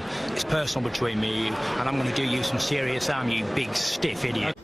football. It's personal between me and you, and I'm going to do you some serious harm, you big stiff idiot.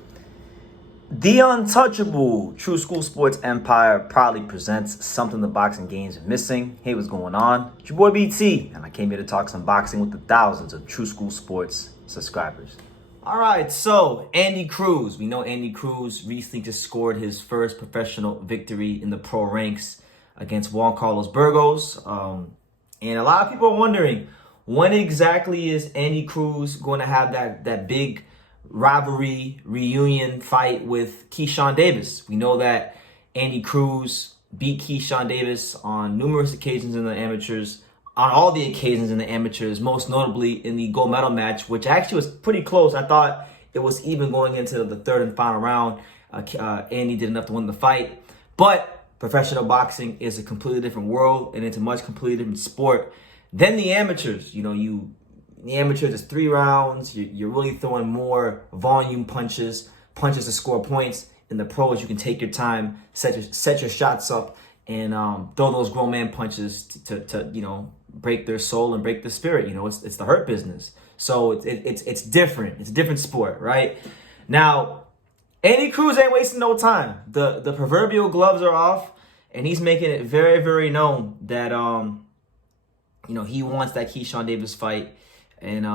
The untouchable True School Sports Empire proudly presents something the boxing games are missing. Hey, what's going on? It's your boy BT, and I came here to talk some boxing with the thousands of True School Sports subscribers. All right, so Andy Cruz. We know Andy Cruz recently just scored his first professional victory in the pro ranks against Juan Carlos Burgos. And a lot of people are wondering, when exactly is Andy Cruz going to have that big rivalry reunion fight with Keyshawn Davis? We know that Andy Cruz beat Keyshawn Davis on numerous occasions in the amateurs, on all the occasions in the amateurs, most notably in the gold medal match, which actually was pretty close. I thought it was even going into the third and final round. Andy did enough to win the fight, but professional boxing is a completely different world, and it's a much completely different sport than the amateurs. In the amateurs, it's 3 rounds. You're really throwing more volume punches to score points. In the pros, you can take your time, set your shots up, and throw those grown man punches to break their soul and break their spirit. It's the hurt business. So it's different. It's a different sport, right? Now, Andy Cruz ain't wasting no time. The proverbial gloves are off, and he's making it very, very known that he wants that Keyshawn Davis fight. And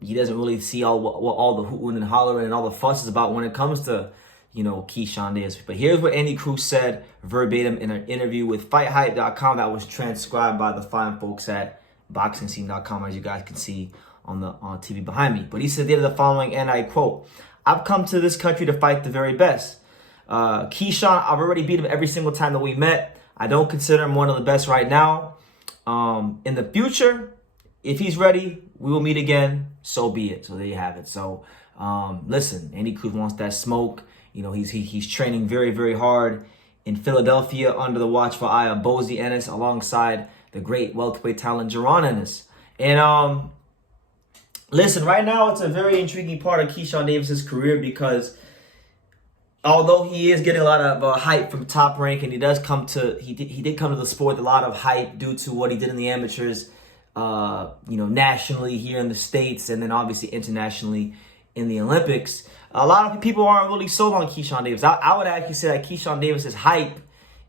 he doesn't really see all the hooting and hollering and all the fuss is about when it comes to, Keyshawn Davis. But here's what Andy Cruz said verbatim in an interview with FightHype.com that was transcribed by the fine folks at BoxingScene.com, as you guys can see on TV behind me. But he said the following, and I quote, "I've come to this country to fight the very best. Keyshawn, I've already beat him every single time that we met. I don't consider him one of the best right now. In the future, if he's ready, we will meet again. So be it." So there you have it. So listen, Andy Cruz wants that smoke. He's training very, very hard in Philadelphia under the watchful eye of Bozy Ennis, alongside the great welterweight talent Jaron Ennis. And listen, right now it's a very intriguing part of Keyshawn Davis's career, because although he is getting a lot of hype from Top Rank, and he did come to the sport with a lot of hype due to what he did in the amateurs, nationally here in the States, and then obviously internationally in the Olympics. A lot of people aren't really sold on Keyshawn Davis. I would actually say that Keyshawn Davis's hype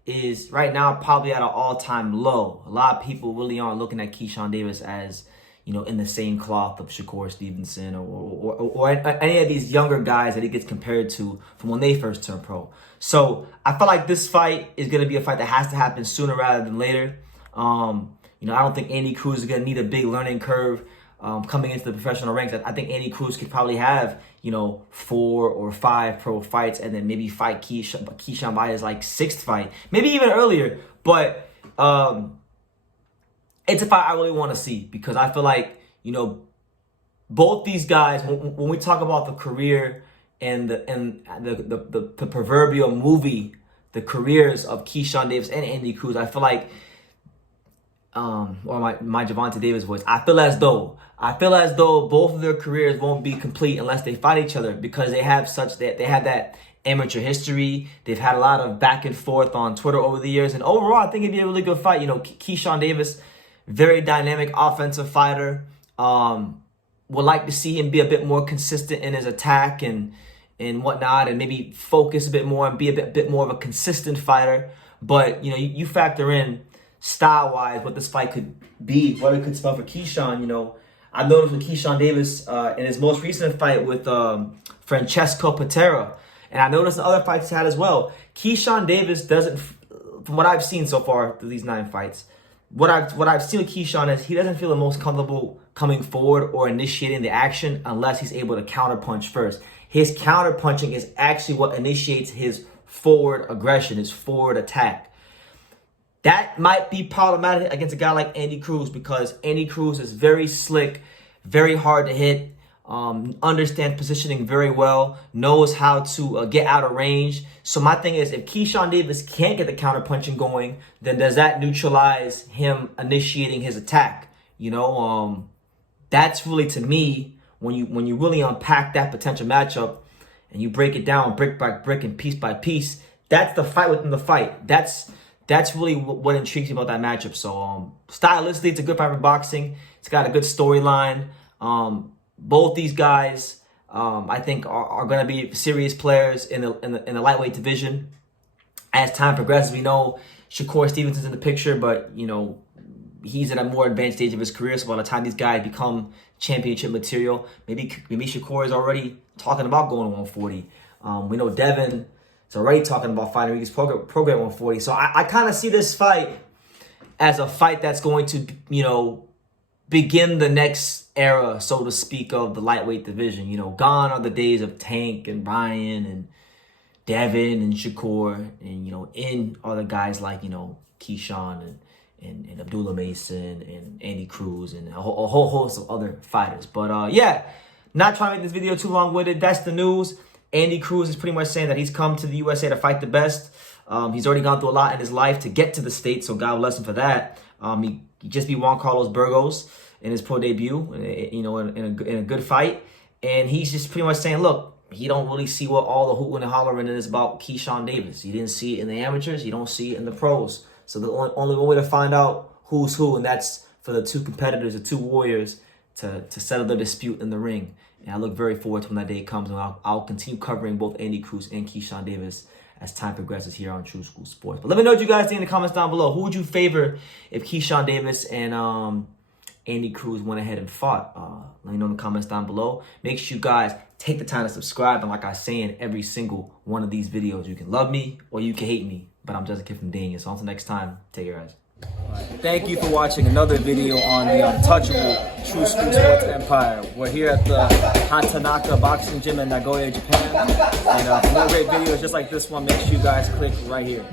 is right now probably at an all-time low. A lot of people really aren't looking at Keyshawn Davis as, in the same cloth of Shakur Stevenson or any of these younger guys that he gets compared to from when they first turned pro. So I feel like this fight is going to be a fight that has to happen sooner rather than later. I don't think Andy Cruz is going to need a big learning curve coming into the professional ranks. I think Andy Cruz could probably have, 4 or 5 pro fights, and then maybe fight Keyshawn by his 6th fight, maybe even earlier. But it's a fight I really want to see, because I feel like, both these guys, when we talk about the career and the proverbial movie, the careers of Keyshawn Davis and Andy Cruz, I feel like, or my Gervonta Davis voice, I feel as though both of their careers won't be complete unless they fight each other, because they have that amateur history. They've had a lot of back and forth on Twitter over the years, and overall, I think it'd be a really good fight. Keyshawn Davis, very dynamic offensive fighter. Would like to see him be a bit more consistent in his attack and whatnot, and maybe focus a bit more and be a bit more of a consistent fighter. But you factor in style-wise what this fight could be, what it could spell for Keyshawn. I've noticed with Keyshawn Davis in his most recent fight with Francesco Patera, and I noticed in other fights he had as well, Keyshawn Davis doesn't, from what I've seen so far through these 9 fights, what I've seen with Keyshawn is he doesn't feel the most comfortable coming forward or initiating the action unless he's able to counterpunch first. His counterpunching is actually what initiates his forward aggression, his forward attack. That might be problematic against a guy like Andy Cruz, because Andy Cruz is very slick, very hard to hit, understands positioning very well, knows how to get out of range. So my thing is, if Keyshawn Davis can't get the counterpunching going, then does that neutralize him initiating his attack? That's really, to me, when you really unpack that potential matchup and you break it down brick by brick and piece by piece, that's the fight within the fight. That's that's really what intrigues me about that matchup. So stylistically, it's a good fight for boxing. It's got a good storyline. Both these guys, I think, are going to be serious players in the lightweight division. As time progresses, we know Shakur Stevenson's in the picture, but he's at a more advanced stage of his career. So by the time these guys become championship material, maybe Shakur is already talking about going to 140. We know Devin is already talking about fighting his program 140. So I kind of see this fight as a fight that's going to, begin the next era, so to speak, of the lightweight division. Gone are the days of Tank and Ryan and Devin and Shakur, and in are the guys like Keyshawn and Abdullah Mason and Andy Cruz and a whole host of other fighters. But yeah, not trying to make this video too long-winded. That's the news. Andy Cruz is pretty much saying that he's come to the USA to fight the best. He's already gone through a lot in his life to get to the States, so God bless him for that. He just beat Juan Carlos Burgos in his pro debut, in a good fight, and he's just pretty much saying, look, he don't really see what all the hooting and hollering is about Keyshawn Davis. He didn't see it in the amateurs. You don't see it in the pros. So the only way to find out who's who, and that's for the two competitors, the two warriors, to settle the dispute in the ring. And I look very forward to when that day comes, and I'll continue covering both Andy Cruz and Keyshawn Davis as time progresses here on True School Sports. But let me know what you guys think in the comments down below. Who would you favor if Keyshawn Davis and Andy Cruz went ahead and fought? Let me know in the comments down below. Make sure you guys take the time to subscribe. And like I say in every single one of these videos, you can love me or you can hate me, but I'm just a kid from Dania. So until next time, take care, guys. Thank you for watching another video on the untouchable True School Sports Empire. We're here at the Hatanaka Boxing Gym in Nagoya, Japan. And for more great videos just like this one, make sure you guys click right here.